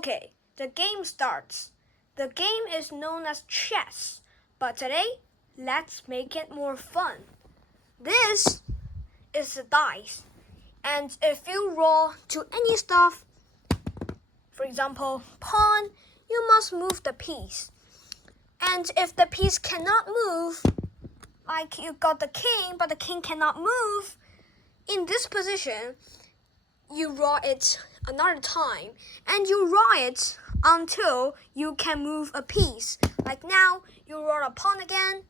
Okay, the game starts. The game is known as chess, but today, let's make it more fun. This is the dice, and if you roll to any stuff, for example, pawn, you must move the piece. And if the piece cannot move, like you got the king, but the king cannot move, in this position, you roll it another time, and you roll it until you can move a piece. Like now, you roll a pawn again,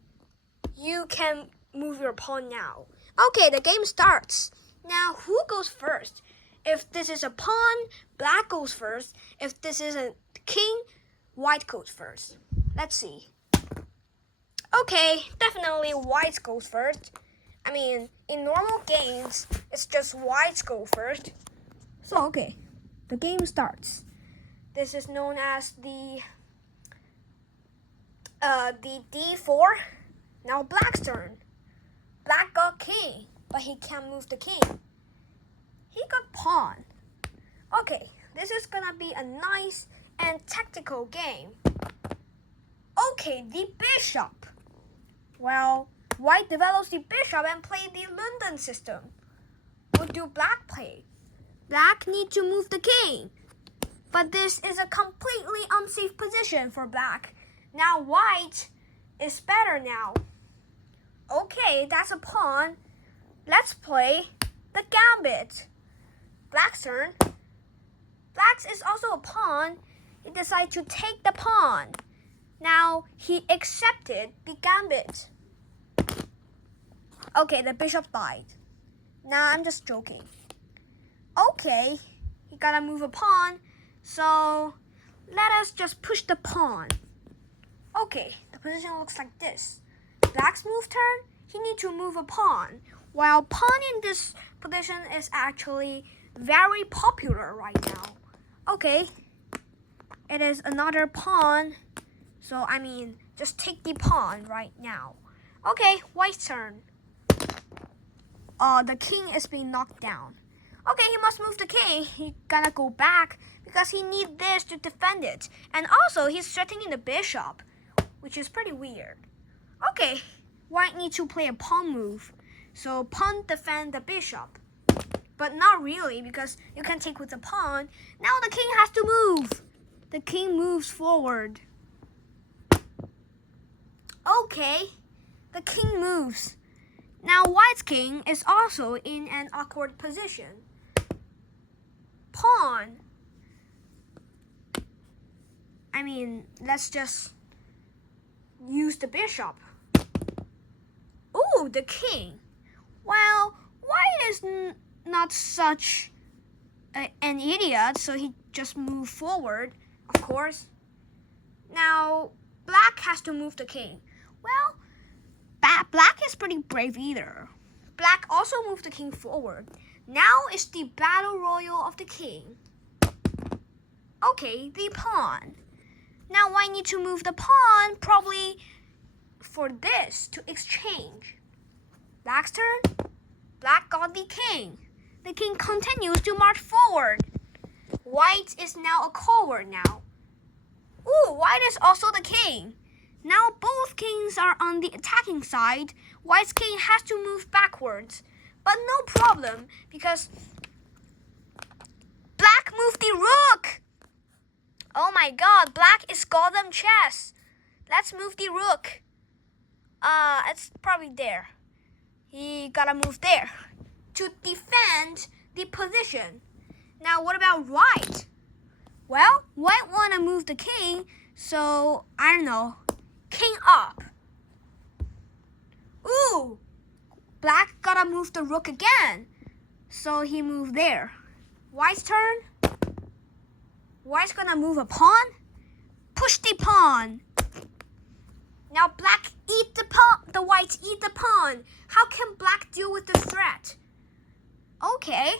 you can move your pawn now. Okay, the game starts. Now, who goes first? If this is a pawn, black goes first. If this is a king, white goes first. Let's see. Okay, definitely white goes first. I mean, in normal games, it's just white go first. So, okay, the game starts. This is known as the D4. Now black's turn. Black got king, but he can't move the king. He got pawn. Okay, this is gonna be a nice and tactical game. Okay, the bishop. Well, white develops the bishop and play the London system. What do black play? Black need to move the king. But this is a completely unsafe position for black. Now white is better now. Okay, that's a pawn. Let's play the gambit. Black's turn. Black's is also a pawn. He decided to take the pawn. Now he accepted the gambit. Okay, the bishop died. Nah, I'm just joking. Okay, he gotta move a pawn, so let us just push the pawn. Okay, the position looks like this. Black's move turn, he needs to move a pawn, while pawn in this position is actually very popular right now. Okay, it is another pawn, so I mean, just take the pawn right now. Okay, white's turn. The king is being knocked down. Okay, he must move the king. He gonna go back because he needs this to defend it. And also, he's threatening the bishop, which is pretty weird. Okay, white needs to play a pawn move. So pawn defend the bishop. But not really, because you can take with the pawn. Now the king has to move. The king moves forward. Okay, the king moves. Now white's king is also in an awkward position. Pawn. I mean, let's just use the bishop. Ooh, the king. Well, white is not such an idiot, so he just moved forward, of course. Now, black has to move the king. Well, black is pretty brave either. Black also moved the king forward. Now is the battle royal of the king. Okay, the pawn. Now white need to move the pawn, probably for this to exchange. Black's turn. Black got the king. The king continues to march forward. White is now a coward now. Ooh, white is also the king. Now both kings are on the attacking side. White's king has to move backwards. But no problem, because black moved the rook. Oh my god, black is Gotham chess. Let's move the rook. It's probably there. He gotta move there to defend the position. Now what about white? Well, white wanna move the king, so I don't know. King up. Ooh, black gotta move the rook again, so he moved there. White's turn. White's gonna move a pawn. Push the pawn. Now black eat the pawn. The whites eat the pawn. How can black deal with the threat? Okay.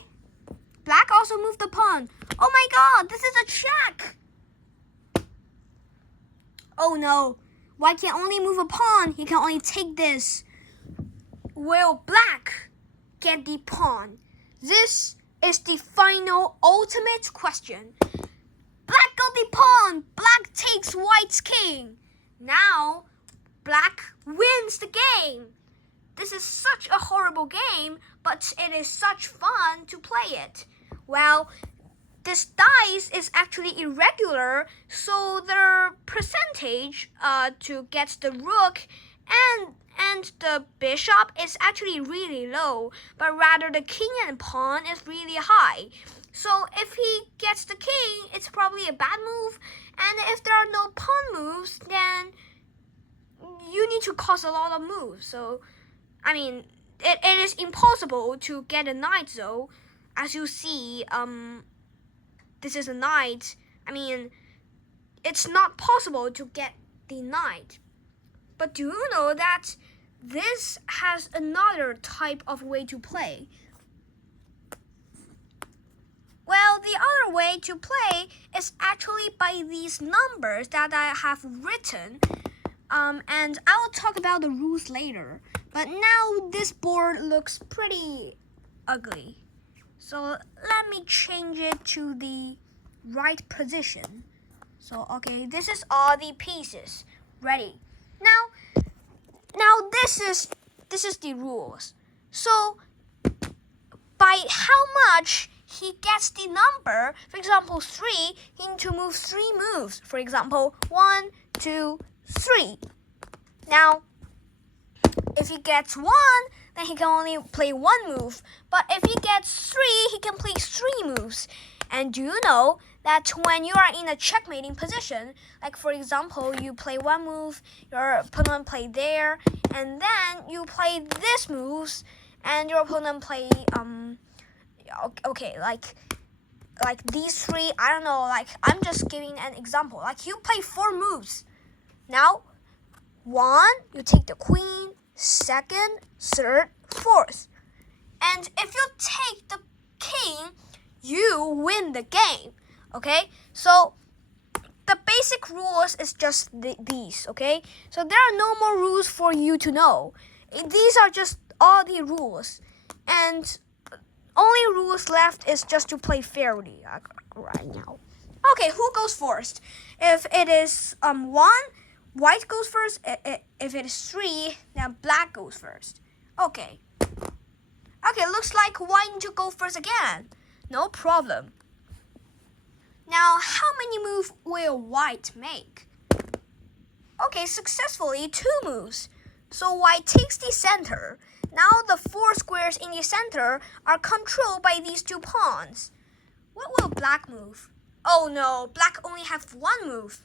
Black also moved the pawn. Oh my god, this is a check. Oh no. White can only move a pawn. He can only take this. Will black get the pawn? This is the final ultimate question. Black got it's white's king. Now, black wins the game. This is such a horrible game, but it is such fun to play it. Well, this dice is actually irregular, so the percentage to get the rook and the bishop is actually really low, but rather the king and pawn is really high. So if he gets the king, it's probably a bad move, and if there are no pawn moves, then you need to cause a lot of moves. So, I mean, it is impossible to get a knight though. As you see, this is a knight. I mean, it's not possible to get the knight. But do you know that this has another type of way to play? Well, the other way to play is actually by these numbers that I have written. And I will talk about the rules later. But now this board looks pretty ugly. So let me change it to the right position. So, okay, this is all the pieces. Ready. Now this is the rules. So by how much he gets the number, for example 3, he needs to move 3 moves. For example, 1, 2, 3. Now if he gets 1, then he can only play 1 move. But if he gets 3, he can play 3 moves. And do you know that when you are in a checkmating position, like for example, you play 1 move, your opponent play there, and then you play this moves, and your opponent play okay, like these 3, I don't know, like I'm just giving an example. Like you play 4 moves. Now, 1, you take the queen, 2nd, 3rd, 4th. And if you take the king, you win the game. Okay? So the basic rules is just these, okay? So there are no more rules for you to know. These are just all the rules. And only rules left is just to play fairly right now. Okay, who goes first? If it is 1, white goes first. If it is 3, then black goes first. Okay. Okay, looks like white need to go first again. No problem. Now, how many moves will white make? Okay, successfully 2 moves. So white takes the center. Now the 4 squares in the center are controlled by these 2 pawns. What will black move? Oh no, black only has 1 move.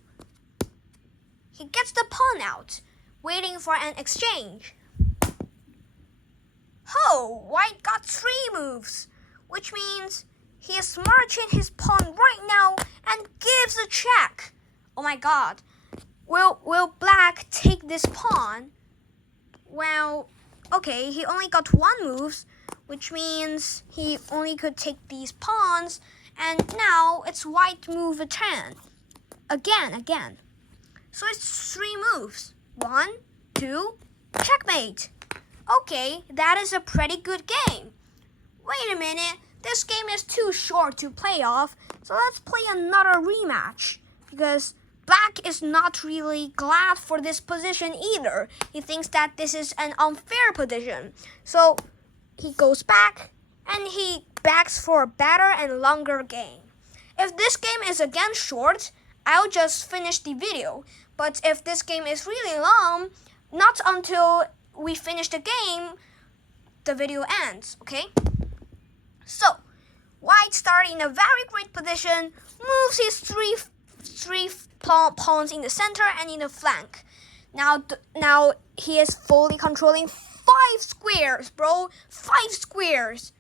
He gets the pawn out, waiting for an exchange. Oh, white got 3 moves, which means he is marching his pawn right now and gives a check. Oh my god. Will black take this pawn? Well, okay, he only got 1 move, which means he only could take these pawns, and now it's white move a turn. Again. So it's 3 moves. 1, 2, checkmate. Okay, that is a pretty good game. Wait a minute, this game is too short to play off, so let's play another rematch. Because black is not really glad for this position either. He thinks that this is an unfair position. So he goes back and he begs for a better and longer game. If this game is again short, I'll just finish the video. But if this game is really long, not until we finish the game, the video ends, okay? So, white starts in a very great position, moves his three pawns in the center and in the flank. Now he is fully controlling 5 squares, bro. 5 squares.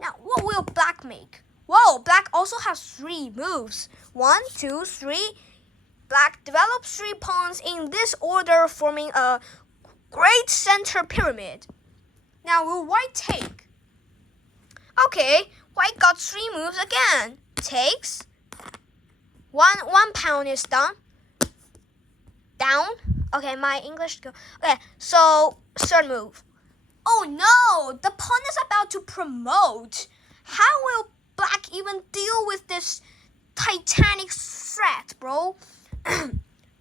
Now, what will black make? Whoa, black also has 3 moves. 1, 2, 3. Black develops 3 pawns in this order, forming a great center pyramid. Now, will white take? Okay, white got 3 moves again. Takes. One pawn is done. Down. Okay, my English go. Okay, so 3rd move. Oh no, the pawn is about to promote. How will black even deal with this titanic threat, bro?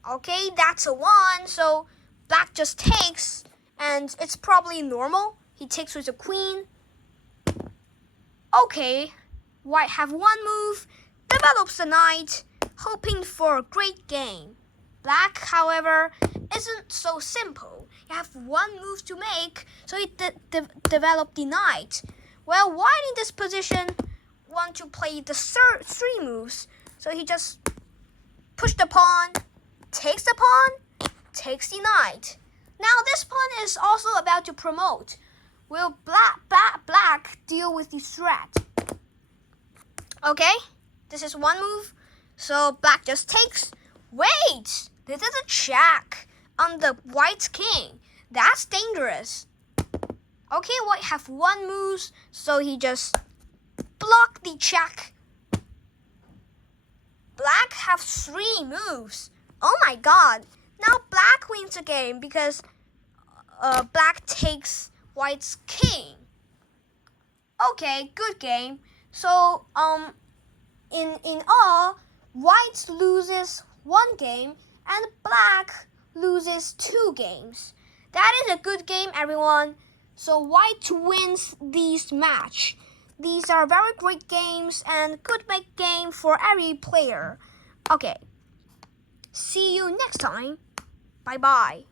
Okay, that's a 1, so black just takes, and it's probably normal. He takes with a queen. Okay, white have 1 move, develops the knight, hoping for a great game. Black, however, isn't so simple. You have 1 move to make, so he developed the knight. Well, white in this position want to play the 3 moves, so he just pushed the pawn, takes the pawn, takes the knight. Now this pawn is also about to promote. Will black deal with the threat? Okay, this is 1 move, so black just takes. Wait, this is a check on the white's king. That's dangerous. Okay, white have 1 move, so he just blocked the check. Black have 3 moves. Oh my god. Now black wins the game because black takes white's king. Okay, good game. So in all, white loses 1 game and black loses 2 games. That is a good game, everyone. So white wins this match. These are very great games and could make game for every player. Okay. See you next time. Bye-bye.